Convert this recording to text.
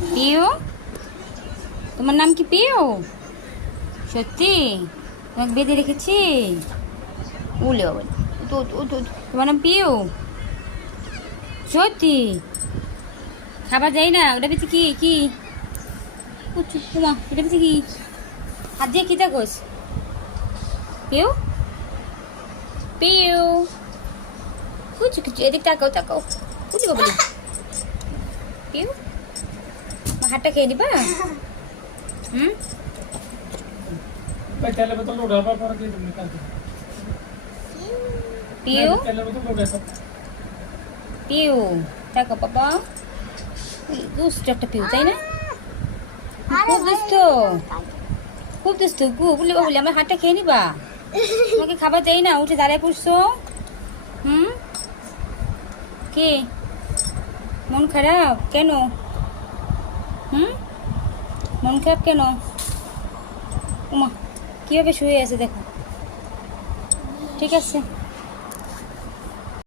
পিউ, তোমার নাম কি পিউ? সত্যি তোমাকে বেঁধে রেখেছি? উলে বাবা, তোমার নাম পিউ? সত্যি? খাবার যাই না, ওটা পেয়েছি কি কি? এটা পেয়েছি কি? হাত দিয়ে কি দেখোস? পিউ পিউ, কুচু কুচু, এদিক তাকাও তাকাও। উলি বাবা, পিউ হাতটা খেয়ে নিবা? হুম, পিউ পিউ, তাকাও বাবা। দুষ্ট একটা পিউ, তাই না? খুব দুষ্ট, খুব দুষ্ট। বলি বলি আমার হাতটা খেয়ে নিবা? তোমাকে খাবার দেই না, উঠে দাঁড়ায় পড়ছো। হুম, কি মন খারাপ কেন? হুম, মন খারাপ কেন? উমা কিভাবে শুয়ে আছে দেখো। ঠিক আছে।